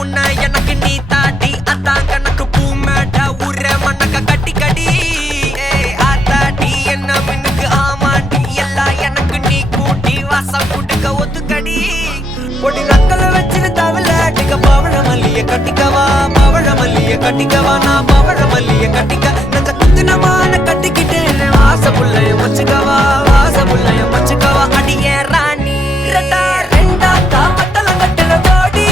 உன்னை எனக்கு நீ தாட்டி அதான் கணக்கு பூ மேட்ட ஊர மண்ணக்க கட்டி கடி ஆத்தாட்டி என்ன மின்னுக்கு ஆமாண்டி எல்லாம் எனக்கு நீ கூட்டி வாசம் கூட்டுக்க ஒத்துக்கடி பொடி நக்கல வச்சிரு தவள அடிக்க பவழ மல்லிய கட்டிக்கவா பவழ மல்லிய கட்டிக்கவா நான் பவழ மல்லிய கட்டிக்க நஞ்ச குத்துனமான கட்டிக்கிட்டு வாச புள்ளைய வச்சுக்கவா வாச புள்ளைய வச்சுக்கவா அடியே ராணி ரெண்டா காமத்தலம் கட்டுற தோடி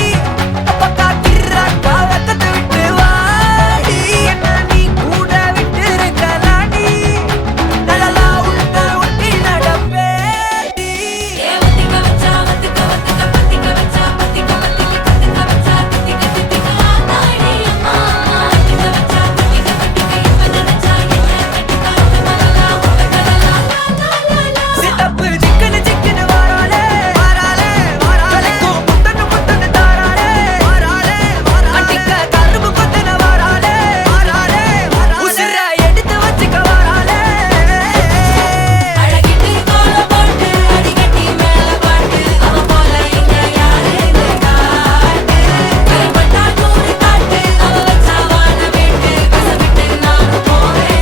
அப்பக்கா கிர்ராக்கா வெக்கத்தை விட்டு வாடி என்ன நீ கூட விட்டு இருக்கலாடி நலலா உள்ள ஒட்டி நடப்பேடி வத்திக்க வச்சா வத்திக்க வத்திக்க பத்திக்க வச்சா பத்திக்க வத்திக்க கத்துக்க வச்சா தித்திக்க தித்திக்க ஆத்தாடி அம்மா வத்திக்க வச்சா பத்திக்க பத்திக்க இப்ப நினைச்சா என்ன கட்டிக்காட்டு மலலா உலகலலா சித்தப்பு சிக்கனு வாராளே வாராளே வாராளே முத்தன்னு தாராளே வாராளே கட்டிக்க கரும்பு கொத்தன வாராளே வாராளே உசிர எடுத்து வச்சுக்க வாராளே அழகிட்டு கோல போட்டு அடிக்கட்டி மேல பாட்டு அவ போல இங்க யாருன்னு காட்டு கைப்பட்டா நூறு காட்டு அவ வச்சா வான வேட்டு கசவிட்டு நானும் போவேன்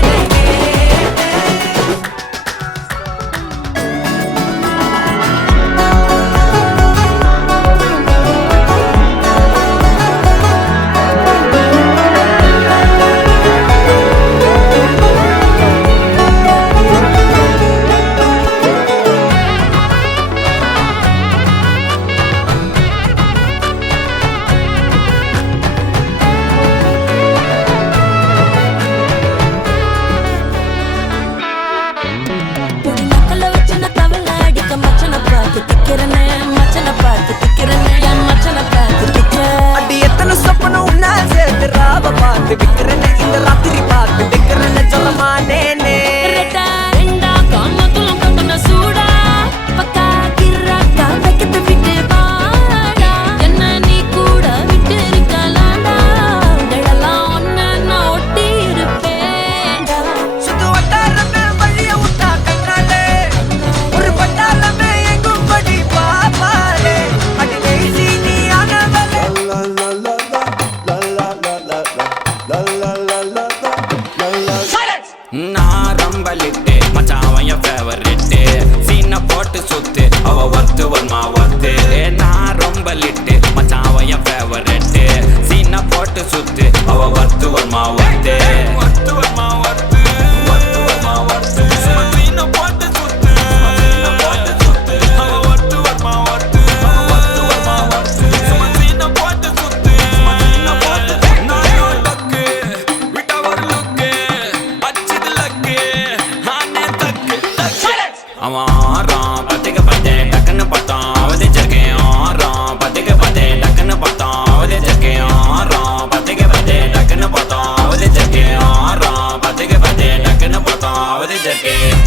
பொடி நக்கல வச்சு நான் தவள அடிக்க மச்சனை பார்த்து திக்கிறனே மச்சனை பார்த்து திக்கிறனே என் மச்சனை பார்த்து திக்கிறேன் அடி எத்தனை சொப்பன உன்னா சேர்த்து ராவ பார்த்து விக்கிறேன்னு இந்த ராத்திரி பார்த்து விக்கிறேன்னு சொல்லமானேனே ரெண்டா காமத்துலம் கட்டுன சூடா பக்கா கிர்ராக்கா வைக்கத்தை விட்டு வாடா என்ன நீ கூட விட்டு இருக்கலாம்டா உடலெல்லாம் ஒன்ன நான் ஒட்டி இருப்பேன்டா சுத்து வட்டாரமே வழிய விட்டா கண்ணாலே ஒரு பட்டாளமே எங்கும் படி பாப்பாலே அடி நெய்சி நீ ஆனவளே நான் ரம்பலிட்டு மச்சான் என் ஃபேவரெட்டு சீனை போட்டு சுத்து அவ ஒர்த்து வருமா ஒர்த்து நான் ரம்பலிட்டு மச்சான் என் ஃபேவரெட்டு சீனை போட்டு சுத்து அவ ஒர்த்து வருமா ஒர்த்து ஒர்த்து வருமா ஒர்த்து ஒர்த்து வருமா ஒர்த்து சீனை போட்டு சுத்து சீனை போட்டு சுத்து அவ ஒர்த்து வருமா ஒர்த்து ஒர்த்து வருமா ஒர்த்து சீனை போட்டு சுத்து சீனை போட்டு நான் லக்கு விட்டா ஒரு லுக்கு அச்சிது லக்கு ஆனே தக்கு தக்கு அவன் ஆறான் பத்திக்க பத்தே டக்குன்னு பார்த்தான் அவதிச்சிருக்கேன் ஆறான் பத்திக்க பத்தே டக்குன்னு பார்த்தான் அவதிச்சிருக்கேன் ஆறான் பத்திக்க பத்தே டக்குன்னு பார்த்தான் அவதிச்சிருக்கேன் ஆறான் பத்திக்க பத்தே டக்குன்னு பார்த்தான் அவதிச்சிருக்கேன்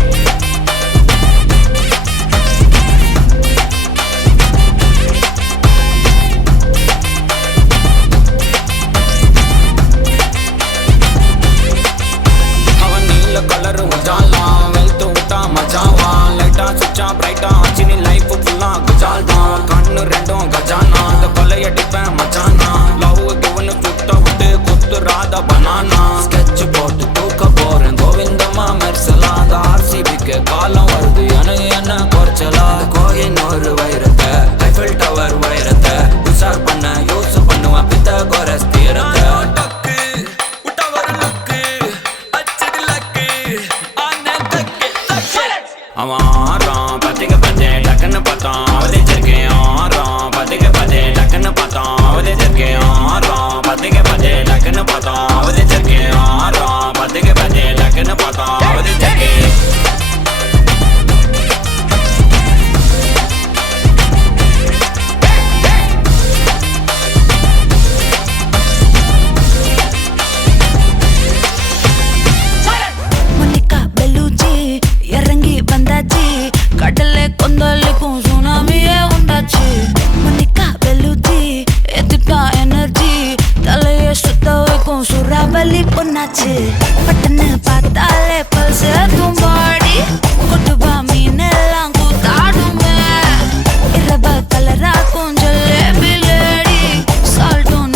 அவன் நீல கலரு உஜாலாம் வெல்த்து விட்டா மஜாவான் லைட்டா சுச்சா பிரைட்டா ஆச்சினி லைஃப் ஃபுல்லா குஜால் தான் கண்ணு ரெண்டும் கஜானா அந்த கொலையடிப்பேன் மச்சானா லவ் கிவனு சுத்த விட்டு குத்து ராதா பனானா ஸ்கெட்ச் போட்டு தூக்க போறேன் கோவிந்தமா மெர்சலா அந்த ஆர்சிபிக்கு காலம் வருது எனக்கு என்ன குறைச்சலா கோயினூர் வைரத்தை ஐஃபில் டவர் வைரத்தை உஷார் பண்ண யூஸ் பண்ணுவேன் பித்த கோரஸ் தீரத்தை அவன் ஆறான் பத்திக்க பத்தே டக்குன்னு பார்த்தான் அவதிச்சிருக்கேன் ஆறான் பத்திக்க பத்தே டக்குன்னு பார்த்தான் அவதிச்சிருக்கேன் ஆறான் பத்திக்க பத்தே டக்குன்னு பார்த்தான் அவதிச்சிருக்கேன் ஆறான் பத்திக்க பத்தே டக்குன்னு பார்த்தான் அவதிச்சிருக்கேன் மொனிகா பெலூச்சி இறங்கி வந்தாச்சு கடலை கொந்தளிக்கும் சுனாமியே உண்டாச்சு மொனிகா பெலூச்சி எதுக்கா எனர்ஜி தலையை சுத்த வைக்கும் சூறாவளி பொண்ணாச்சு பட்டன்னு பார்த்தாலே பல்ஸ் தும்பாடி கொட்டுவா மீன் எல்லாம் கூத்தாடுமே இரவ கலராக்கும் ஜல்லேபி லேடி சால்ட்டும்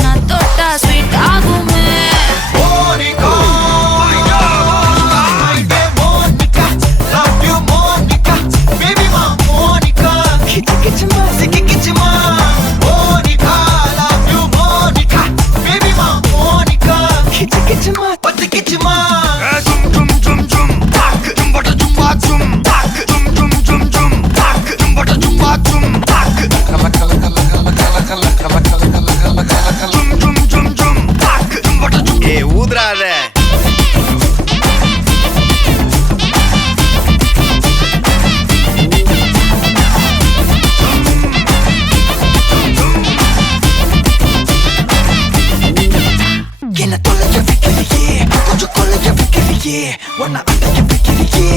வைக்கலையே உன்னை அடைக்க வைக்கலையே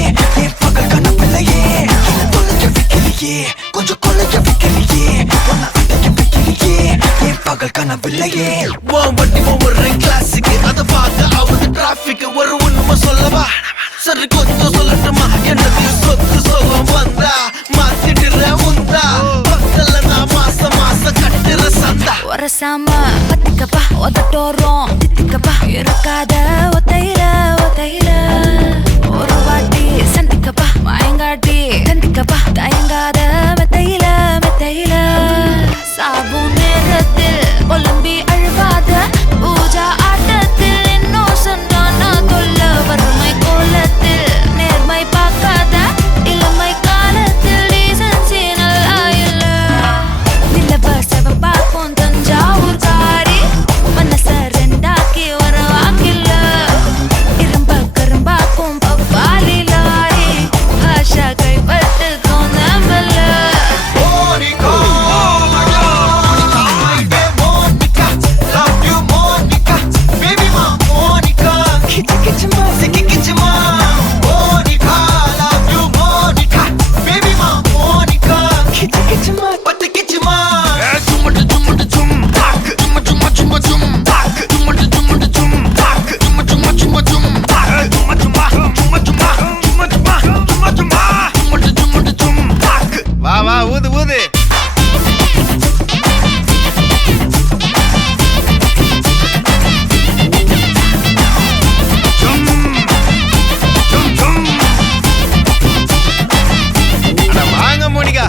என் பகல் கனவில்லையே என்னை தொலைக்க வைக்கலையே கொஞ்சம் கொலைக்க வைக்கலையே உன்னை அடைக்க வைக்கலையே என் பகல் கனவில்லையே வண்டி ஒவ்வொரு கிளாஸுக்கு அதை பார்க்க ஆகுது டிராபிக் ஒரு உண்மை சொல்லவா சரி கொஞ்சம் சொல்லட்டுமா என்னது சொத்து சொல்லும் வந்தா மாத்திடுற உந்தா பக்கத்துல நான் மாசம் கட்டுற சந்தா ஒரசாம பத்திக்கப்பா ஒதட்டோரம் தித்திக்கப்பா இருக்காத ஒத்தையில ஒரு வாட்டி சந்திக்கப்பா மாயங்காட்டி சந்திக்கப்பா தயங்காத மெத்தையில சாபு நேரத்தில் ஒலும்பி அழுவாத பூஜா ஆட்டத்தில் இன்னும் சொன்னானா தொல்ல வறுமை கோலத்தில் நேர்மை பார்க்காத இளமை காலத்தில் டீசன்சி நல்லா இல்ல நிலவ செவப்பாக்கும் தஞ்சாவூர் காரி மனச ரெண்டாக்கி வர வாக்கில்ல இரும்ப கரும்பாக்கும் பப்பாளி லாரி பாஷா கைப்பட்டுக்கும் நம்பல வா ஊது ஊது வாங்க மோனிகா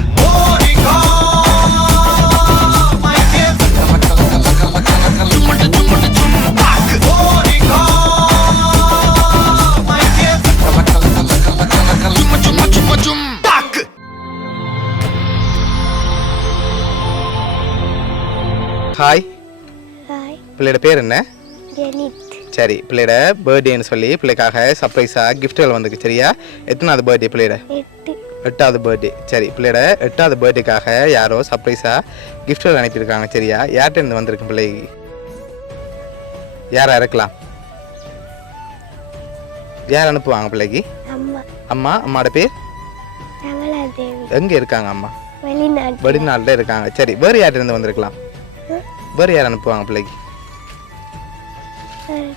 ஹாய் ஹாய் பிள்ளையோட பேர் என்ன? ஜெனித் சரி, பிள்ளையோட பர்த்டேன்னு சொல்லி பிள்ளைக்காக சர்ப்ரைஸாக கிஃப்ட்டுகள் வந்துருக்கு. சரியா? எத்தனாவது பர்த்டே பிள்ளையோட? 8 8வது பர்த்டே. சரி, பிள்ளையோட 8வது பர்த்டேக்காக யாரோ சர்ப்ரைஸாக கிஃப்ட்டுகள் அனுப்பியிருக்காங்க. சரியா? யார்கிட்ட வந்திருக்கு பிள்ளைக்கு? யாரா இருக்கலாம்? யார் அனுப்புவாங்க பிள்ளைக்கு? அம்மா அம்மாவோட பேர்? கமலாதேவி. எங்கே இருக்காங்க அம்மா? வெளிநாட்டில் இருக்காங்க. சரி, வேறு யார்கிட்ட வந்திருக்கலாம்? வேறு யார் அனுப்புவாங்க பிள்ளைக்கு?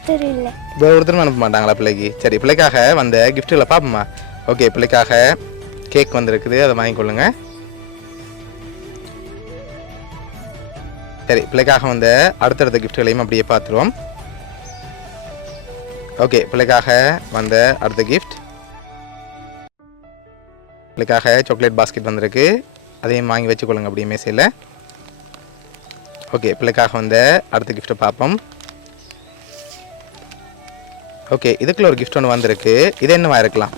தெரியல. வேறு ஒருத்தரும் அனுப்ப மாட்டாங்களா பிள்ளைக்கு? சரி, பிள்ளைக்காக வந்த கிஃப்ட்டுகளை பார்ப்போமா? ஓகே, பிள்ளைக்காக கேக் வந்திருக்குது, அதை வாங்கிக்கொள்ளுங்க. சரி, பிள்ளைக்காக வந்த அடுத்தடுத்த கிஃப்ட்டுகளையும் அப்படியே பார்த்துருவோம். ஓகே, பிள்ளைக்காக வந்த அடுத்த கிஃப்ட், பிள்ளைக்காக சாக்லேட் பாஸ்கெட் வந்திருக்கு, அதையும் வாங்கி வச்சுக்கொள்ளுங்க அப்படியே மேசையில். ஓகே, பிள்ளைக்காக வந்த அடுத்த கிஃப்ட்டை பார்ப்போம். ஓகே, இதுக்குள்ள ஒரு கிஃப்ட் ஒன்று வந்திருக்கு. இது என்னவா இருக்கலாம்?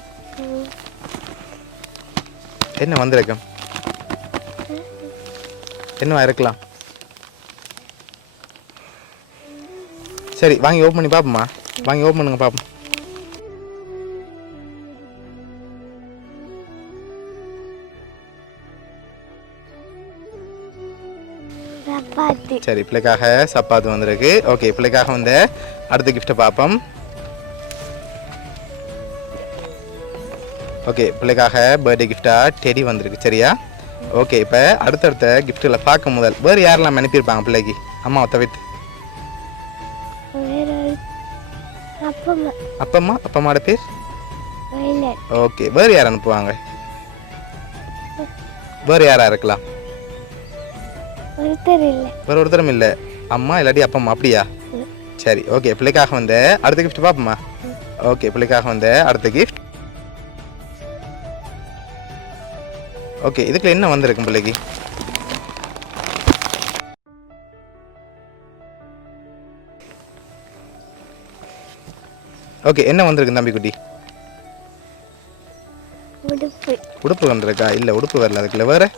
என்ன வந்திருக்கு? என்னவா இருக்கலாம்? சரி, வாங்கி ஓப்பன் பண்ணி பார்ப்போமா? வாங்கி ஓப்பன் பண்ணுங்க பார்ப்போம். சரி, பிள்ளைக்காக சப்பாத்து வந்திருக்கு. ஓகே, பிள்ளைக்காக வந்து அடுத்த கிஃப்ட்டை பார்ப்போம். ஓகே, பிள்ளைக்காக பர்த்டே கிஃப்டாக டெடி வந்திருக்கு. சரியா? ஓகே, இப்போ அடுத்தடுத்த கிஃப்ட்டுகளை பார்க்க முதல் வேறு யாரெல்லாம் அனுப்பியிருப்பாங்க பிள்ளைக்கு அம்மாவை தவிர்த்து? அப்பாவோட பேர்? ஓகே, வேறு யார் அனுப்புவாங்க? வேறு யாரா இருக்கலாம்? வேறு ஒருத்தரும் இல்லை. அம்மா இல்லாட்டி அப்பா அம்மா, அப்படியா? சரி, ஓகே, பிள்ளைக்காக வந்து அடுத்த கிஃப்ட் பார்ப்போமா? ஓகே, பிள்ளைக்காக வந்து அடுத்த கிஃப்ட். ஓகே, இதுக்குள்ள என்ன வந்திருக்கும் பிள்ளைக்கு? ஓகே, என்ன வந்திருக்கு தம்பி குட்டி? உடுப்பு வந்திருக்கா? இல்லை, உடுப்பு வரல. அதுக்குள்ள வேற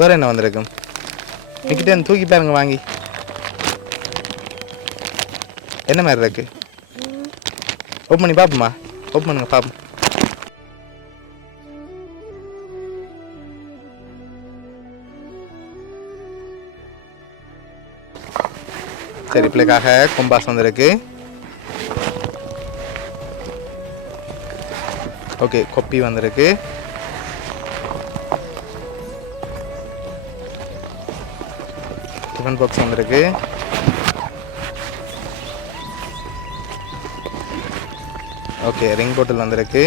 வேற என்ன வந்திருக்கும்? என்கிட்ட தூக்கி பாருங்க வாங்கி. என்ன மாதிரி இருக்கு? ஓப்பன் பண்ணி பார்ப்போமா? ஓப்பன் பண்ணுங்க பார்ப்போம். சரி, பிள்ளைக்காக கொம்பாஸ் வந்திருக்கு. ஓகே கொப்பி வந்திருக்கு. டிஃபன் பாக்ஸ் வந்திருக்கு. ஓகே ரிங் பாட்டில் வந்திருக்கு.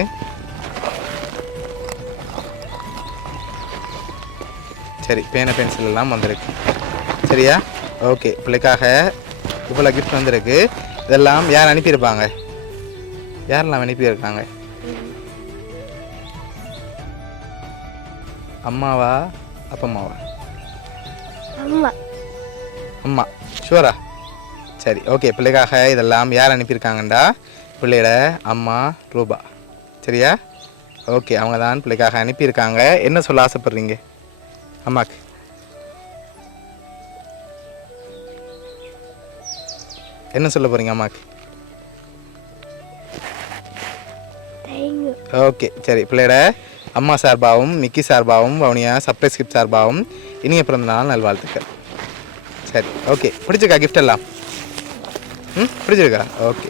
சரி பேனை பென்சில் எல்லாம் வந்திருக்கு. சரியா? ஓகே பிள்ளைக்காக இவ்வளோ கிஃப்ட் வந்திருக்கு. இதெல்லாம் யார் அனுப்பியிருப்பாங்க? யாரெல்லாம் அனுப்பியிருக்காங்க? அம்மாவா அப்பம்மாவா? அம்மா. அம்மா ஷூரா? சரி ஓகே பிள்ளைக்காக இதெல்லாம் யார் அனுப்பியிருக்காங்கண்டா பிள்ளையோட அம்மா ரூபா. சரியா? ஓகே அவங்க தான் பிள்ளைக்காக அனுப்பியிருக்காங்க. என்ன சொல்ல ஆசைப்படுறீங்க அம்மாக்கு? என்ன சொல்ல போகிறீங்க அம்மாக்கு? தேங்க்யூ. ஓகே சரி பிள்ளையோட அம்மா சார்பாகவும் நிக்கி சார்பாகவும் வவுனியா சர்ப்ரைஸ் கிஃப்ட் சார்பாகவும் இனிய பிறந்த நாள் நல்வாழ்த்துக்கள். சரி ஓகே பிடிச்சிருக்கா கிஃப்ட் எல்லாம்? பிடிச்சிருக்கா? ஓகே